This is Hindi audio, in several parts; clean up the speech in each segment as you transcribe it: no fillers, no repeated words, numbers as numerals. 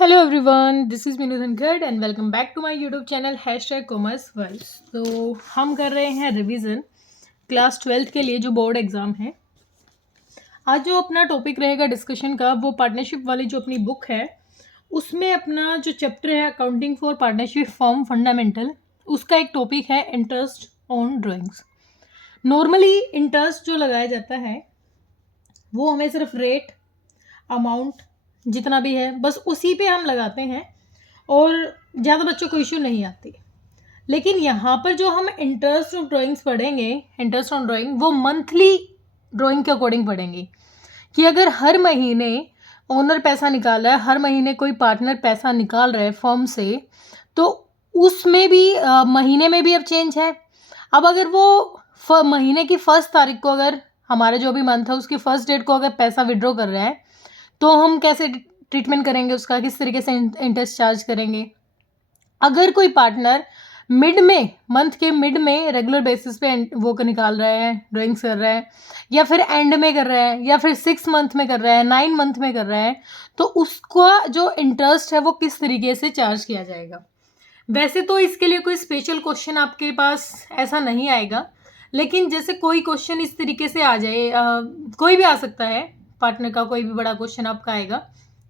Hello everyone, this is Meenu Dhankhar and welcome back to my YouTube channel #commerce vibes. तो हम कर रहे हैं रिवीजन क्लास 12th के लिए जो बोर्ड एग्ज़ाम है। आज जो अपना टॉपिक रहेगा डिस्कशन का वो पार्टनरशिप वाली जो अपनी बुक है उसमें अपना जो चैप्टर है accounting for partnership form fundamental, उसका एक टॉपिक है interest on drawings. Normally interest जो लगाया जाता है वो हमें सिर्फ रेट, अमाउंट जितना भी है बस उसी पे हम लगाते हैं और ज़्यादा बच्चों को इश्यू नहीं आती। लेकिन यहाँ पर जो हम इंटरेस्ट ऑफ ड्राइंग्स पढ़ेंगे, इंटरेस्ट ऑन ड्राइंग, वो मंथली ड्राइंग के अकॉर्डिंग पढ़ेंगे कि अगर हर महीने ओनर पैसा निकाल रहा है, हर महीने कोई पार्टनर पैसा निकाल रहा है फर्म से, तो उसमें भी महीने में भी अब चेंज है। अब अगर वो महीने की 1 तारीख को, अगर हमारा जो भी मंथ है उसकी 1 डेट को अगर पैसा विड्रॉ कर रहा है तो हम कैसे ट्रीटमेंट करेंगे उसका, किस तरीके से इंटरेस्ट चार्ज करेंगे। अगर कोई पार्टनर मंथ के मिड में रेगुलर बेसिस पे वो निकाल रहा है, ड्राइंग्स कर रहा है, या फिर एंड में कर रहा है, या फिर 6 मंथ में कर रहा है, 9 मंथ में कर रहा है, तो उसका जो इंटरेस्ट है वो किस तरीके से चार्ज किया जाएगा। वैसे तो इसके लिए कोई स्पेशल क्वेश्चन आपके पास ऐसा नहीं आएगा, लेकिन जैसे कोई क्वेश्चन इस तरीके से आ जाए, कोई भी आ सकता है, पार्टनर का कोई भी बड़ा क्वेश्चन आपका आएगा,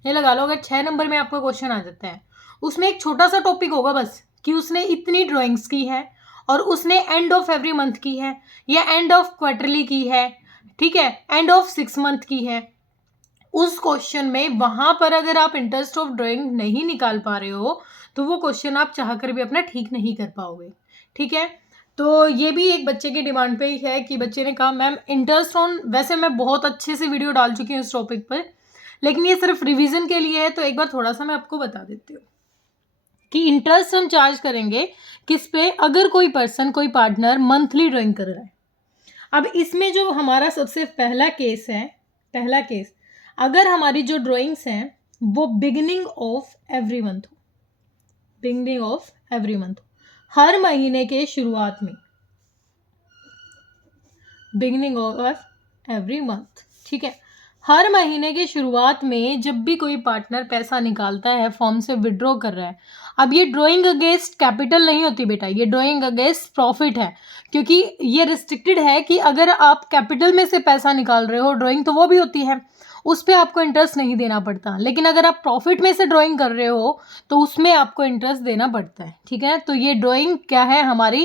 ये लगा लो अगर 6 नंबर में आपका क्वेश्चन आ जाता है, उसमें एक छोटा सा टॉपिक होगा बस कि उसने इतनी ड्राइंग्स की है और उसने एंड ऑफ एवरी मंथ की है या एंड ऑफ क्वार्टरली की है, ठीक है, एंड ऑफ 6 मंथ की है। उस क्वेश्चन में वहां पर अगर आप इंटरेस्ट ऑफ ड्राइंग नहीं निकाल पा रहे हो तो वो क्वेश्चन आप चाहकर भी अपना ठीक नहीं कर पाओगे, ठीक है। तो ये भी एक बच्चे की डिमांड पे ही है कि बच्चे ने कहा मैम इंटरेस्ट ऑन, वैसे मैं बहुत अच्छे से वीडियो डाल चुकी हूँ इस टॉपिक पर, लेकिन ये सिर्फ रिवीजन के लिए है, तो एक बार थोड़ा सा मैं आपको बता देती हूँ कि इंटरेस्ट हम चार्ज करेंगे किस पे, अगर कोई पर्सन, कोई पार्टनर मंथली ड्राइंग कर रहा है। अब इसमें जो हमारा सबसे पहला केस, अगर हमारी जो ड्राइंग्स हैं वो बिगिनिंग ऑफ एवरी मंथ, हर महीने के शुरुआत में, बिगिनिंग ऑफ एवरी मंथ, ठीक है, हर महीने की शुरुआत में जब भी कोई पार्टनर पैसा निकालता है, फॉर्म से विड्रॉ कर रहा है। अब ये ड्राइंग अगेंस्ट कैपिटल नहीं होती बेटा, ये ड्राइंग अगेंस्ट प्रॉफिट है, क्योंकि ये रिस्ट्रिक्टेड है कि अगर आप कैपिटल में से पैसा निकाल रहे हो, ड्राइंग तो वो भी होती है, उस पर आपको इंटरेस्ट नहीं देना पड़ता, लेकिन अगर आप प्रॉफिट में से ड्राइंग कर रहे हो तो उसमें आपको इंटरेस्ट देना पड़ता है, ठीक है। तो ये ड्राइंग क्या है, हमारी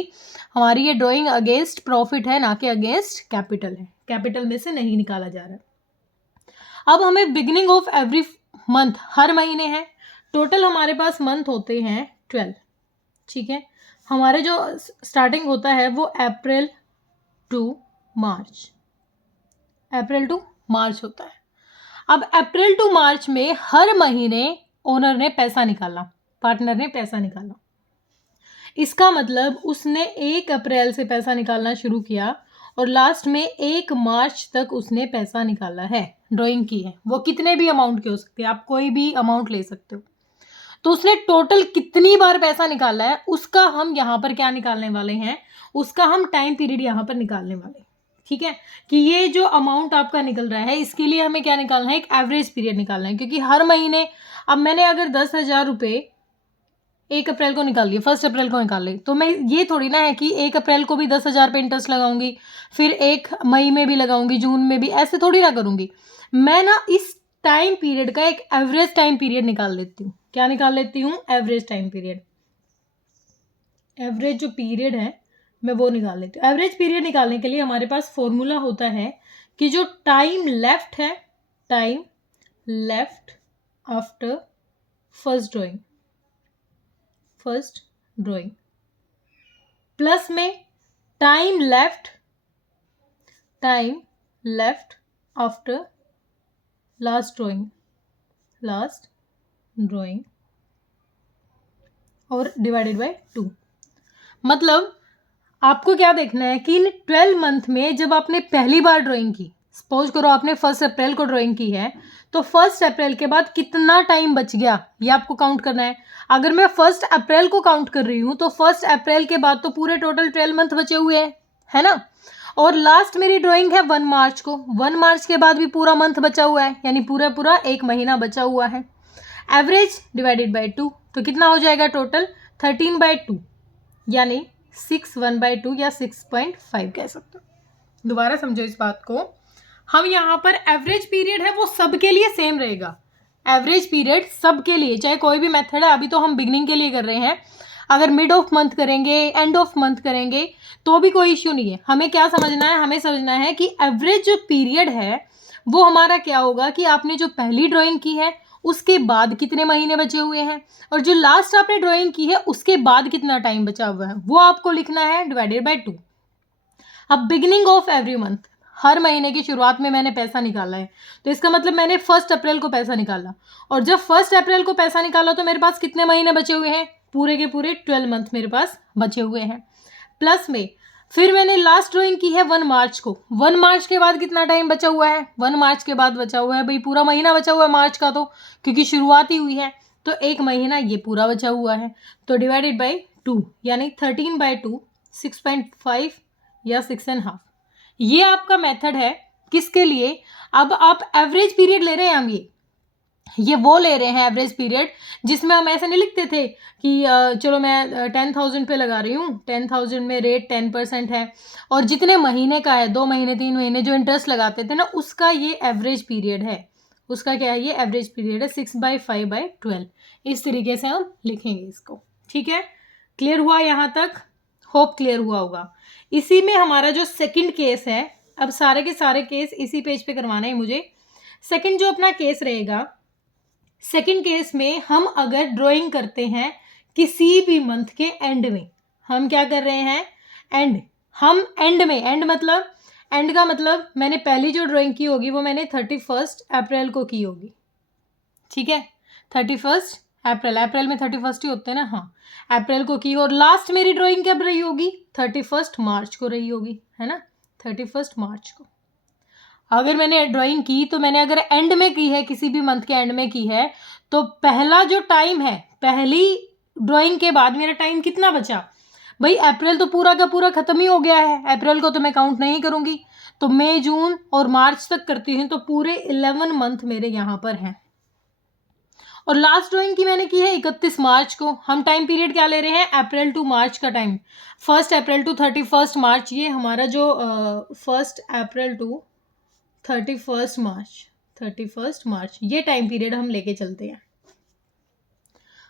ये ड्राइंग अगेंस्ट प्रॉफिट है, ना कि अगेंस्ट कैपिटल है, कैपिटल में से नहीं निकाला जा रहा है। अब हमें बिगिनिंग ऑफ एवरी मंथ, हर महीने है, टोटल हमारे पास मंथ होते हैं 12, ठीक है। हमारे जो स्टार्टिंग होता है वो अप्रैल टू मार्च होता है। अब अप्रैल टू मार्च में हर महीने ओनर ने पैसा निकाला, पार्टनर ने पैसा निकाला, इसका मतलब उसने 1 अप्रैल से पैसा निकालना शुरू किया और लास्ट में 1 मार्च तक उसने पैसा निकाला है, ड्राइंग की है, वो कितने भी अमाउंट के हो सकते हैं, आप कोई भी अमाउंट ले सकते हो। तो उसने टोटल कितनी बार पैसा निकाला है उसका हम यहाँ पर क्या निकालने वाले हैं, उसका हम टाइम पीरियड यहाँ पर निकालने वाले हैं, ठीक है। कि ये जो अमाउंट आपका निकल रहा है इसके लिए हमें क्या निकालना है, एक एवरेज पीरियड निकालना है, क्योंकि हर महीने, अब मैंने अगर 10,000 रुपये 1 अप्रैल को निकाल लिए, 1 अप्रैल को निकाल ली, तो मैं ये थोड़ी ना है कि 1 अप्रैल को भी 10,000 पे इंटरेस्ट लगाऊंगी, फिर 1 मई में भी लगाऊंगी, जून में भी, ऐसे थोड़ी ना करूंगी। मैं ना इस टाइम पीरियड का एक एवरेज टाइम पीरियड निकाल लेती हूँ। क्या निकाल लेती हूँ, एवरेज टाइम पीरियड, एवरेज जो पीरियड है मैं वो निकाल लेती हूँ। एवरेज पीरियड निकालने के लिए हमारे पास फॉर्मूला होता है कि जो टाइम लेफ्ट है, time left after first drawing plus में time left after last drawing और डिवाइडेड बाय 2। मतलब आपको क्या देखना है कि इन 12 मंथ में जब आपने पहली बार ड्राइंग की, सपोज करो आपने 1 अप्रैल को ड्राइंग की है, तो 1 अप्रैल के बाद कितना टाइम बच गया ये आपको काउंट करना है। अगर मैं 1 अप्रैल को काउंट कर रही हूँ तो 1 अप्रैल के बाद तो पूरे टोटल 12 मंथ बचे हुए हैं, है ना। और लास्ट मेरी ड्राइंग है 1 मार्च को, 1 मार्च के बाद भी पूरा मंथ बचा हुआ है, यानी पूरा 1 महीना बचा हुआ है। एवरेज डिवाइडेड बाई 2, तो कितना हो जाएगा टोटल 13/2, यानी 6 1/2 या 6.5 कह सकते हो। दोबारा समझो इस बात को, हम यहाँ पर एवरेज पीरियड है वो सबके लिए सेम रहेगा। एवरेज पीरियड सबके लिए, चाहे कोई भी मेथड है, अभी तो हम बिगनिंग के लिए कर रहे हैं, अगर मिड ऑफ मंथ करेंगे, एंड ऑफ मंथ करेंगे तो भी कोई इश्यू नहीं है। हमें क्या समझना है, हमें समझना है कि एवरेज जो पीरियड है वो हमारा क्या होगा कि आपने जो पहली ड्राइंग की है उसके बाद कितने महीने बचे हुए हैं, और जो लास्ट आपने ड्राइंग की है उसके बाद कितना टाइम बचा हुआ है, वो आपको लिखना है डिवाइडेड बाय 2। अब बिगिनिंग ऑफ एवरी मंथ, हर महीने की शुरुआत में मैंने पैसा निकाला है, तो इसका मतलब मैंने 1 अप्रैल को पैसा निकाला, और जब 1 अप्रैल को पैसा निकाला तो मेरे पास कितने महीने बचे हुए हैं, पूरे के पूरे 12 मंथ मेरे पास बचे हुए हैं। प्लस में फिर मैंने लास्ट ड्राइंग की है 1 मार्च को, 1 मार्च के बाद कितना टाइम बचा हुआ है, 1 मार्च के बाद बचा हुआ है भाई पूरा महीना बचा हुआ है मार्च का, तो क्योंकि शुरुआत ही हुई है तो 1 महीना ये पूरा बचा हुआ है, तो डिवाइडेड बाई 2, यानी 13/2, 6.5 या 6.5। ये आपका मेथड है किसके लिए, अब आप एवरेज पीरियड ले रहे हैं, हम ये वो ले रहे हैं एवरेज पीरियड जिसमें हम ऐसे नहीं लिखते थे कि चलो मैं 10,000 पे लगा रही हूँ, 10,000 में रेट 10% है, और जितने महीने का है, 2 महीने 3 महीने जो इंटरेस्ट लगाते थे ना, उसका ये एवरेज पीरियड है, उसका क्या है, ये एवरेज पीरियड है 6/5/12। इस तरीके से हम लिखेंगे इसको, ठीक है। क्लियर हुआ यहाँ तक, होप क्लियर हुआ होगा। इसी में हमारा जो सेकंड केस है, अब सारे के सारे केस इसी पेज पे करवाना है मुझे। सेकंड जो अपना केस रहेगा, सेकंड केस में हम अगर ड्राइंग करते हैं किसी भी मंथ के एंड में, हम क्या कर रहे हैं, एंड, हम एंड में, एंड मतलब, एंड का मतलब मैंने पहली जो ड्राइंग की होगी वो मैंने 31 अप्रैल को की होगी, ठीक है, 31 अप्रैल, अप्रैल में 31 ही होते हैं ना, हाँ, अप्रैल को की, और लास्ट मेरी ड्राइंग कब रही होगी, 31 मार्च को रही होगी, है ना, 31 मार्च को। अगर मैंने ड्राइंग की तो मैंने अगर एंड में की है, किसी भी मंथ के एंड में की है, तो पहला जो टाइम है, पहली ड्राइंग के बाद मेरा टाइम कितना बचा भाई, अप्रैल तो पूरा का पूरा खत्म ही हो गया है, अप्रैल को तो मैं काउंट नहीं करूंगी, तो मई जून और मार्च तक करती हूँ, तो पूरे 11 मंथ मेरे यहाँ पर हैं। और लास्ट ड्राइंग की मैंने की है 31 मार्च को। हम टाइम पीरियड क्या ले रहे हैं, अप्रैल टू मार्च का टाइम, 1 अप्रैल टू 31 मार्च, ये हमारा जो 1 अप्रैल टू 31 मार्च ये टाइम पीरियड हम लेके चलते हैं।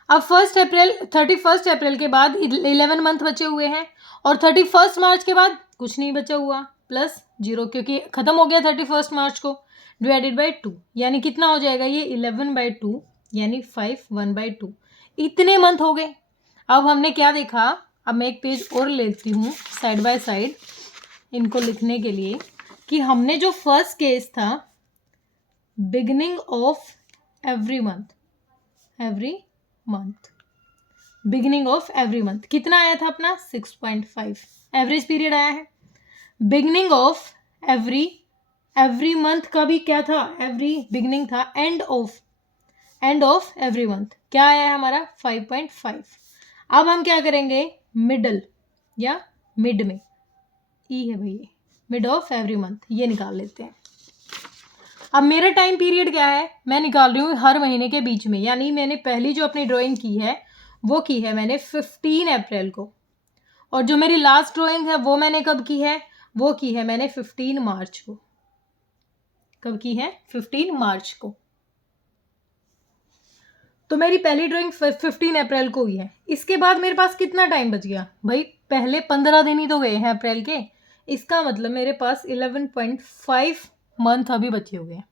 अब 31 अप्रैल के बाद 11 मंथ बचे हुए हैं, और 31 मार्च के बाद कुछ नहीं बचा हुआ, प्लस 0, क्योंकि खत्म हो गया 31 मार्च को, डिवाइडेड बाई 2, यानी कितना हो जाएगा ये 11/2, यानी 5 1/2। इतने मंथ हो गए। अब हमने क्या देखा, अब मैं एक पेज और लेती हूँ साइड बाय साइड इनको लिखने के लिए, कि हमने जो फर्स्ट केस था, beginning of every month, beginning of every month कितना आया था अपना 6.5 एवरेज पीरियड आया है। बिगिनिंग ऑफ एवरी मंथ का भी क्या था, एवरी बिगिनिंग था, एंड ऑफ एवरी मंथ क्या आया है हमारा 5.5। अब हम क्या करेंगे, मिडल या मिड में, ई है भैया, मिड ऑफ एवरी मंथ ये निकाल लेते हैं। अब मेरा टाइम पीरियड क्या है, मैं निकाल रही हूँ हर महीने के बीच में, यानी मैंने पहली जो अपनी ड्राइंग की है वो की है मैंने 15 अप्रैल को, और जो मेरी लास्ट ड्राइंग है वो मैंने कब की है, वो की है मैंने 15 मार्च को। कब की है, 15 मार्च को। तो मेरी पहली ड्राइंग 15 अप्रैल को हुई है। इसके बाद मेरे पास कितना टाइम बच गया भाई, पहले 15 दिन ही तो गए हैं अप्रैल के, इसका मतलब मेरे पास 11.5 मंथ अभी बचे हुए हैं।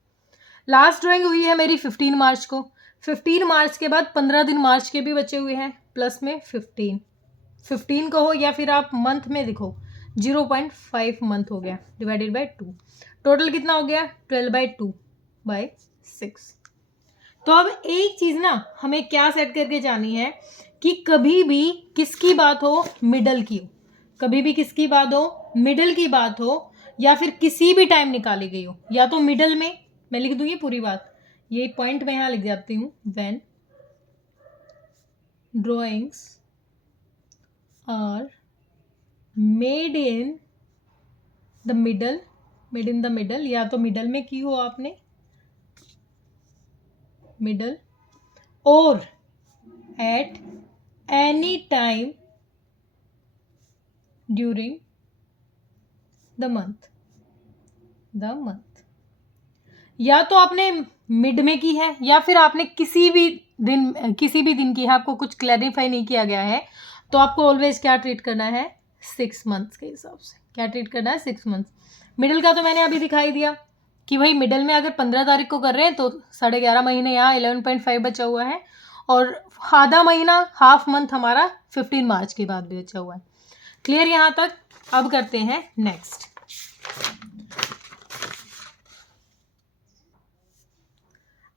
लास्ट ड्राइंग हुई है मेरी 15 मार्च को, 15 मार्च के बाद 15 दिन मार्च के भी बचे हुए हैं, प्लस में 15 को हो या फिर आप मंथ में दिखो, 0.5 मंथ हो गया, डिवाइडेड बाई 2, टोटल कितना हो गया 12/2/6। तो अब एक चीज ना हमें क्या सेट करके जानी है, कि कभी भी किसकी बात हो, मिडल की हो, कभी भी किसकी बात हो, मिडल की बात हो, या फिर किसी भी टाइम निकाली गई हो, या तो मिडल में, मैं लिख दूंगी पूरी बात, ये पॉइंट मैं यहां लिख जाती हूँ, when drawings are made in the middle, या तो मिडल में की हो आपने, middle, or at any time during the month. या तो आपने मिड में की है या फिर आपने किसी भी दिन की है, आपको कुछ क्लैरिफाई नहीं किया गया है, तो आपको ऑलवेज क्या ट्रीट करना है, 6 मंथ्स के हिसाब से क्या ट्रीट करना है, 6 मंथ्स. मिडिल का तो मैंने अभी दिखाई दिया कि भाई मिडिल में अगर 15 तारीख को कर रहे हैं तो 11.5 महीने, यहाँ 11.5 बचा हुआ है, और आधा महीना, हाफ मंथ हमारा 15 मार्च के बाद भी बचा हुआ है. क्लियर यहाँ तक. अब करते हैं नेक्स्ट.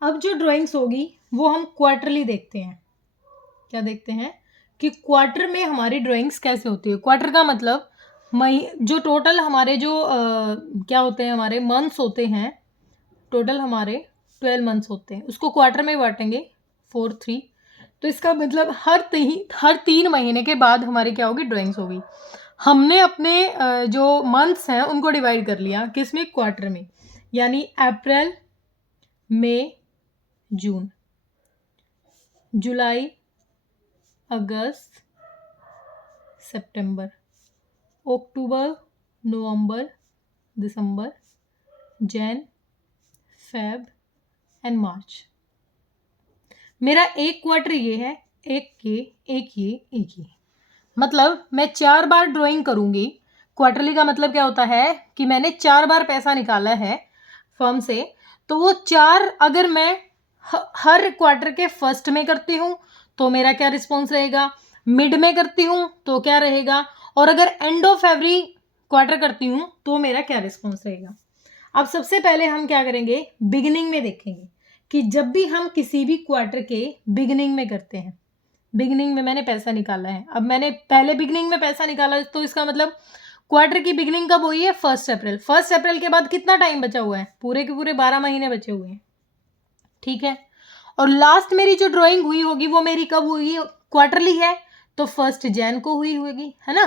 अब जो ड्राइंग्स होगी वो हम क्वार्टरली देखते हैं. क्या देखते हैं कि क्वार्टर में हमारी ड्राइंग्स कैसे होती है. क्वार्टर का मतलब जो टोटल हमारे जो क्या होते हैं, हमारे मंथ्स होते हैं, टोटल हमारे 12 मंथ्स होते हैं, उसको क्वार्टर में बांटेंगे 4-3. तो इसका मतलब हर 3 महीने के बाद हमारी क्या होगी, ड्राइंग्स होगी. हमने अपने जो मंथ्स हैं उनको डिवाइड कर लिया किस में, क्वार्टर में. यानी अप्रैल, मई, जून, जुलाई, अगस्त, सितंबर, अक्टूबर, नवंबर, दिसंबर, जैन, फेब एंड मार्च. मेरा एक क्वार्टर ये है, एक ये. मतलब मैं 4 बार ड्राइंग करूंगी. क्वार्टरली का मतलब क्या होता है कि मैंने 4 बार पैसा निकाला है फर्म से, तो वो 4 अगर मैं हर क्वार्टर के फर्स्ट में करती हूँ तो मेरा क्या रिस्पॉन्स रहेगा, मिड में करती हूँ तो क्या रहेगा, और अगर एंड ऑफ एवरी क्वार्टर करती हूँ तो मेरा क्या रिस्पॉन्स रहेगा. अब सबसे पहले हम क्या करेंगे, बिगिनिंग में देखेंगे कि जब भी हम किसी भी क्वार्टर के बिगिनिंग में करते हैं, बिगिनिंग में मैंने पैसा निकाला है. अब मैंने पहले बिगिनिंग में पैसा निकाला तो इसका मतलब क्वार्टर की बिगिनिंग कब हुई है, 1 अप्रैल. 1 अप्रैल के बाद कितना टाइम बचा हुआ है, पूरे के पूरे 12 महीने बचे हुए हैं. ठीक है. और लास्ट मेरी जो ड्राइंग हुई होगी वो मेरी कब हुई, क्वार्टरली है, तो 1 जनवरी को हुई होगी, है ना.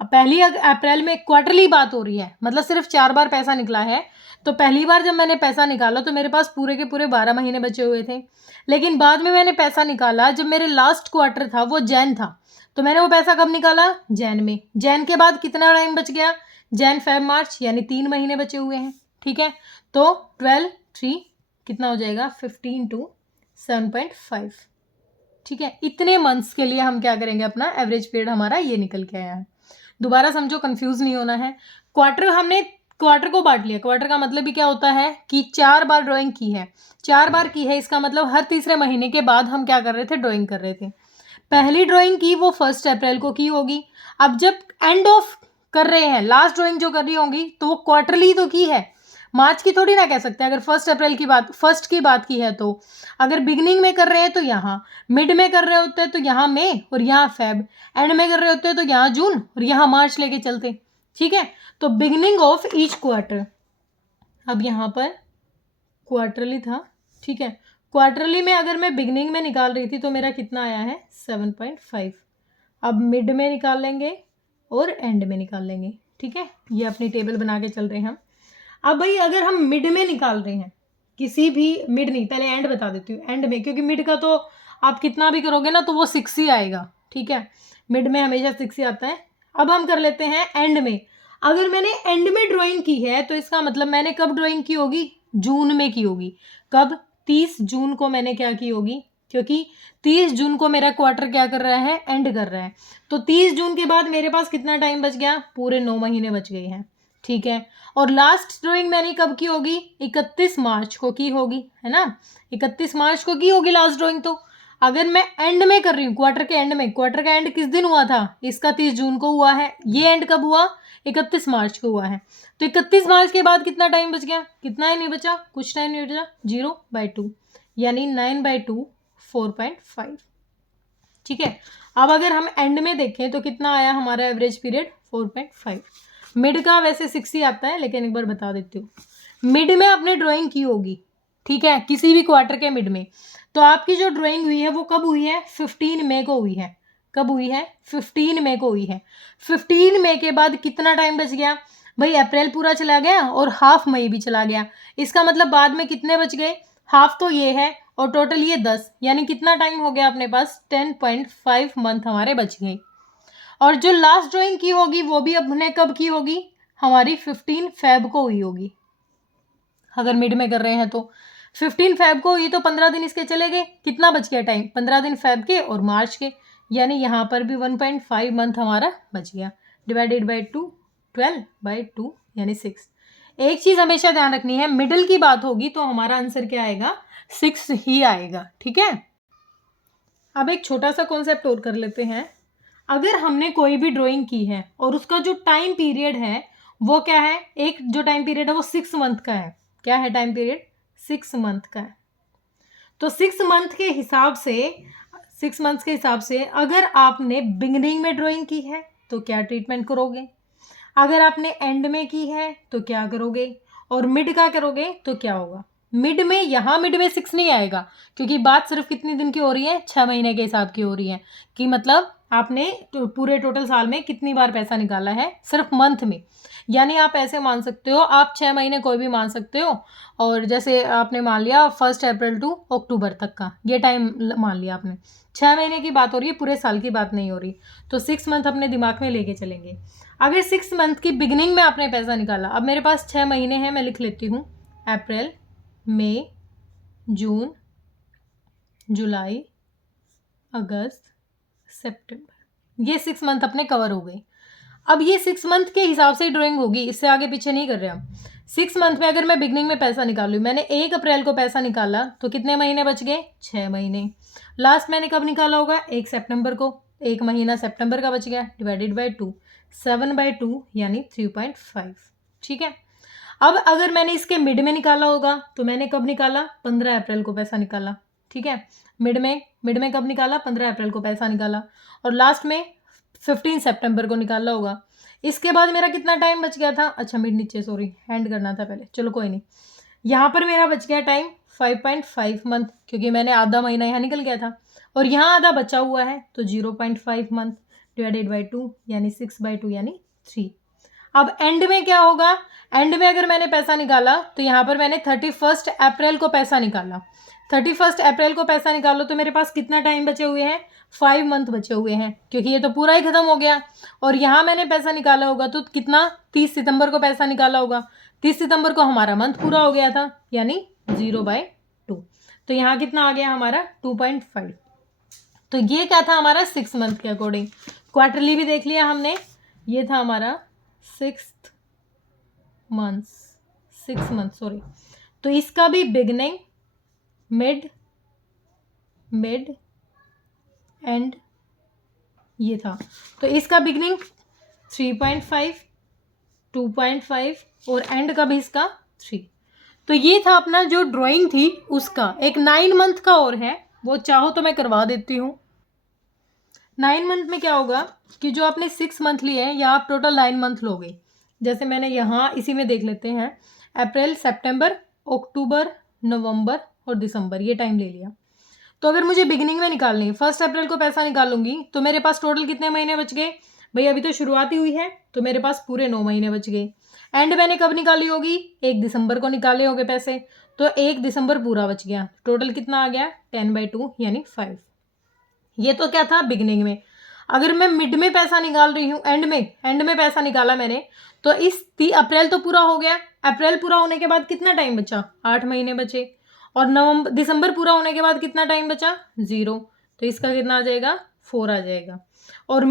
अब पहली अप्रैल में क्वार्टरली बात हो रही है, मतलब सिर्फ 4 बार पैसा निकला है. तो पहली बार जब मैंने पैसा निकाला तो मेरे पास पूरे के पूरे 12 महीने बचे हुए थे. लेकिन बाद में मैंने पैसा निकाला जब मेरे लास्ट क्वार्टर था वो जैन था, तो मैंने वो पैसा कब निकाला, जैन में. जैन के बाद कितना टाइम बच गया, जैन, फेब, मार्च, यानी 3 महीने बचे हुए हैं. ठीक है. तो 12, 3 कितना हो जाएगा, 15 to 7.5. ठीक है. इतने मंथ्स के लिए हम क्या करेंगे, अपना एवरेज पीरियड हमारा ये निकल के आया है. दोबारा समझो, कंफ्यूज नहीं होना है. हमने क्वार्टर को बांट लिया. क्वार्टर का मतलब भी क्या होता है कि 4 बार ड्राइंग की है. 4 बार की है, इसका मतलब हर तीसरे महीने के बाद हम क्या कर रहे थे, ड्राइंग कर रहे थे. पहली ड्राइंग की वो 1 अप्रैल को की होगी. अब जब एंड ऑफ कर रहे हैं, लास्ट ड्राइंग जो कर रही होंगी, तो वो क्वार्टरली तो की है, मार्च की थोड़ी ना कह सकते. अगर 1 अप्रैल की बात, फर्स्ट की बात की है, तो अगर बिगिनिंग में कर रहे हैं तो यहाँ, मिड में कर रहे होते हैं तो यहाँ मई और यहाँ फेब, एंड में कर रहे होते हैं तो यहाँ जून और यहाँ मार्च लेके चलते. ठीक है. तो बिगिनिंग ऑफ ईच क्वार्टर. अब यहाँ पर क्वार्टरली था. ठीक है. क्वार्टरली में अगर मैं बिगिनिंग में निकाल रही थी तो मेरा कितना आया है, 7.5. अब मिड में निकाल लेंगे और एंड में निकाल लेंगे. ठीक है. ये अपनी टेबल बना के चल रहे हैं हम. अब भाई अगर हम मिड में निकाल रहे हैं, किसी भी, मिड नहीं, पहले एंड बता देती हूँ. एंड में, क्योंकि मिड का तो आप कितना भी करोगे ना तो वो 6 ही आएगा. ठीक है. मिड में हमेशा 6 ही आता है. अब हम कर लेते हैं एंड में. अगर मैंने एंड में ड्राइंग की है तो इसका मतलब मैंने कब ड्राइंग की होगी, जून में की होगी. कब, 30 जून को मैंने क्या की होगी, क्योंकि 30 जून को मेरा क्वार्टर क्या कर रहा है, एंड कर रहा है. तो 30 जून के बाद मेरे पास कितना टाइम बच गया, पूरे 9 महीने बच गए हैं. ठीक है. और लास्ट ड्राइंग मैंने कब की होगी, 31 मार्च को की होगी, है ना. 31 मार्च को की होगी लास्ट ड्राइंग. तो अगर मैं एंड में कर रही हूँ, क्वार्टर के एंड में, क्वार्टर का एंड किस दिन हुआ था, इसका 30 जून को हुआ है. ये एंड कब हुआ, 31 मार्च को हुआ है. तो 31 मार्च के बाद कितना टाइम बच गया, कितना ही नहीं बचा, कुछ टाइम नहीं बचा, 0/2, यानी 9/2, 4.5. ठीक है. अब अगर हम एंड में देखें तो कितना आया हमारा एवरेज पीरियड, 4.5. मिड का वैसे 6 ही आता है, लेकिन एक बार बता देती हूँ. मिड में आपने ड्राइंग की होगी, ठीक है, किसी भी क्वार्टर के मिड में, तो आपकी जो ड्राइंग हुई है वो कब हुई है, 15 मई को हुई है. कब हुई है, 15 मई को हुई है. 15 मई के बाद कितना टाइम बच गया भाई, अप्रैल पूरा चला गया और हाफ मई भी चला गया. इसका मतलब बाद में कितने बच गए, हाफ तो ये है और टोटल ये 10, यानी कितना टाइम हो गया अपने पास, 10.5 मंथ हमारे बच गए। और जो लास्ट ड्राइंग की होगी वो भी अपने कब की होगी, हमारी 15 फेब को हुई होगी, अगर मिड में कर रहे हैं तो 15 फेब को हुई, तो 15 दिन इसके चले गए, कितना बच गया टाइम, 15 दिन फेब के और मार्च के, यानी यहाँ पर भी 1.5 मंथ हमारा बच गया। डिवाइडेड बाई 2, 12/2 यानी 6। एक चीज़ हमेशा ध्यान रखनी है, मिडिल की बात होगी तो हमारा आंसर क्या आएगा, 6 ही आएगा, ठीक है। अब एक छोटा सा कॉन्सेप्ट और कर लेते हैं। अगर हमने कोई भी ड्राइंग की है और उसका जो टाइम पीरियड है वो क्या है, एक जो टाइम पीरियड है वो 6 मंथ का है, क्या है टाइम पीरियड, 6 मंथ का है। तो 6 मंथ के हिसाब से, 6 मंथ के हिसाब से अगर आपने बिगिनिंग में ड्राइंग की है तो क्या ट्रीटमेंट करोगे, अगर आपने एंड में की है तो क्या करोगे, और मिड का करोगे तो क्या होगा। मिड में, यहाँ मिड में 6 नहीं आएगा, क्योंकि बात सिर्फ कितनी दिन की हो रही है, 6 महीने के हिसाब की हो रही है, कि मतलब आपने पूरे टोटल साल में कितनी बार पैसा निकाला है, सिर्फ मंथ में। यानी आप ऐसे मान सकते हो, आप 6 महीने कोई भी मान सकते हो, और जैसे आपने मान लिया 1 अप्रैल टू अक्टूबर तक का ये टाइम मान लिया आपने, 6 महीने की बात हो रही है, पूरे साल की बात नहीं हो रही। तो 6 मंथ अपने दिमाग में लेके चलेंगे। अगर 6 मंथ की बिगिनिंग में आपने पैसा निकाला, अब मेरे पास 6 महीने हैं, मैं लिख लेती हूँ, अप्रैल, मई, जून, जुलाई, अगस्त, सितंबर, ये 6 मंथ अपने कवर हो गए। अब ये 6 मंथ के हिसाब से ड्राइंग होगी, इससे आगे पीछे नहीं कर रहे हम। 6 मंथ में अगर मैं बिगनिंग में पैसा निकालूँ, मैंने 1 अप्रैल को पैसा निकाला तो कितने महीने बच गए, 6 महीने। लास्ट मैंने कब निकाला होगा, 1 सितंबर को, 1 महीना सितंबर का बच गया, डिवाइडेड बाई 2, 7/2 यानी 3.5, ठीक है। अब अगर मैंने इसके मिड में निकाला होगा तो मैंने कब निकाला, 15 अप्रैल को पैसा निकाला, ठीक है। मिड में कब निकाला, 15 अप्रैल को पैसा निकाला, और लास्ट में 15 सितंबर को निकाला होगा। इसके बाद मेरा कितना टाइम बच गया था, अच्छा मिड नीचे, सॉरी हैंड करना था पहले, चलो कोई नहीं। यहाँ पर मेरा बच गया टाइम 5.5 मंथ, क्योंकि मैंने आधा महीना यहाँ निकल गया था, और यहाँ आधा बचा हुआ है, तो 0.5 मंथ डिवाइडेड बाई 2 यानी 6/2 यानी 3। अब एंड में क्या होगा, एंड में अगर मैंने पैसा निकाला तो यहाँ पर मैंने 31 अप्रैल को पैसा निकाला, 31 अप्रैल को पैसा निकालो तो मेरे पास कितना टाइम बचे हुए हैं, 5 मंथ बचे हुए हैं, क्योंकि ये तो पूरा ही खत्म हो गया। और यहाँ मैंने पैसा निकाला होगा तो कितना, 30 सितंबर को पैसा निकाला होगा, 30 सितंबर को हमारा मंथ पूरा हो गया था, यानी 0/2। तो यहाँ कितना आ गया हमारा, 2.5। तो ये क्या था हमारा 6 मंथ के अकॉर्डिंग। क्वार्टरली भी देख लिया हमने, ये था हमारा 6 मंथ, सॉरी। तो इसका भी बिगनिंग, मिड एंड ये था, तो इसका बिगनिंग 3.5, 2.5 और एंड का भी इसका 3। तो ये था अपना जो ड्राइंग थी उसका। एक 9 मंथ का और है, वो चाहो तो मैं करवा देती हूँ। 9 मंथ में क्या होगा कि जो आपने 6 मंथ लिए हैं या आप टोटल 9 मंथ लोगे। जैसे मैंने यहाँ इसी में देख लेते हैं, अप्रैल, सितंबर, अक्टूबर, नवंबर और दिसंबर, ये टाइम ले लिया। तो अगर मुझे बिगिनिंग में निकालनी है, 1 अप्रैल को पैसा निकालूंगी तो मेरे पास टोटल कितने महीने बच गए भाई, अभी तो शुरुआत ही हुई है, तो मेरे पास पूरे 9 महीने बच गए। एंड मैंने कब निकाली होगी, 1 दिसंबर को निकाले होंगे पैसे, तो 1 दिसंबर पूरा बच गया, टोटल कितना आ गया, 10/2 यानी 5। ये तो क्या था बिगिनिंग में। अगर मैं मिड में पैसा निकाल रही हूँ, एंड में पैसा निकाला मैंने, तो इस अप्रैल तो पूरा हो गया, अप्रैल पूरा होने के बाद कितना टाइम बचा, 8 महीने बचे, और दिसंबर पूरा होने के बाद कितना टाइम बचा, 0, तो इसका कितना आ जाएगा, 4 आ जाएगा। और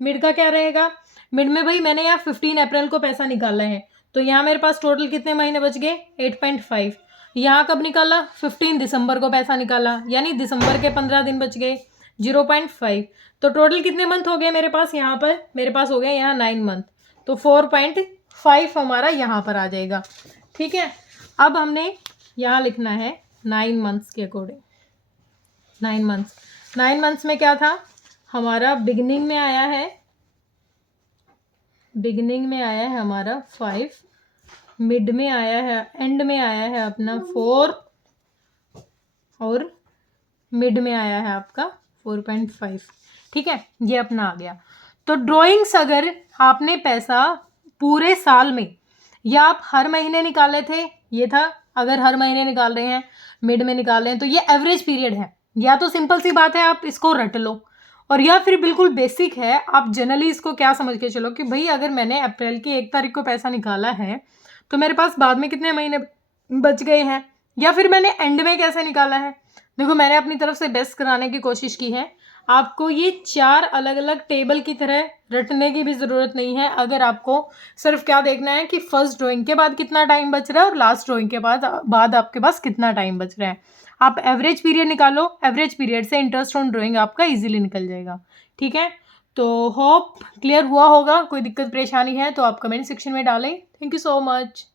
मिड का क्या रहेगा, मिड में भाई मैंने यहाँ 15 अप्रैल को पैसा निकाला है, तो यहाँ मेरे पास टोटल कितने महीने बच गए, 8.5। यहाँ कब निकाला, 15 दिसंबर को पैसा निकाला, यानी दिसंबर के 15 दिन बच गए, 0.5। तो टोटल कितने मंथ हो गए मेरे पास, यहाँ पर मेरे पास हो गए यहाँ 9 मंथ, तो 4.5 हमारा यहाँ पर आ जाएगा, ठीक है। अब हमने यहाँ लिखना है 9 मंथ्स के अकॉर्डिंग। 9 मंथ्स में क्या था हमारा, बिगिनिंग में आया है हमारा 5, मिड में आया है, एंड में आया है अपना 4, और मिड में आया है आपका 4.5, ठीक है, ये अपना आ गया। तो ड्राइंग्स अगर आपने पैसा पूरे साल में या आप हर महीने निकाले थे, ये था अगर हर महीने निकाल रहे हैं मिड में निकाल रहे हैं, तो ये एवरेज पीरियड है। या तो सिंपल सी बात है आप इसको रट लो, और या फिर बिल्कुल बेसिक है, आप जनरली इसको क्या समझ के चलो कि भाई अगर मैंने अप्रैल की 1 तारीख को पैसा निकाला है तो मेरे पास बाद में कितने महीने बच गए हैं, या फिर मैंने एंड में कैसे निकाला है। देखो मैंने अपनी तरफ से बेस्ट कराने की कोशिश की है। आपको ये 4 अलग अलग टेबल की तरह रटने की भी ज़रूरत नहीं है। अगर आपको सिर्फ क्या देखना है कि फर्स्ट ड्राइंग के बाद कितना टाइम बच रहा है और लास्ट ड्राइंग के बाद आपके पास कितना टाइम बच रहा है। आप एवरेज पीरियड निकालो, एवरेज पीरियड से इंटरेस्ट ऑन ड्राइंग आपका इजीली निकल जाएगा। ठीक है, तो होप क्लियर हुआ होगा। कोई दिक्कत परेशानी है तो आप कमेंट सेक्शन में डालें। Thank you so much.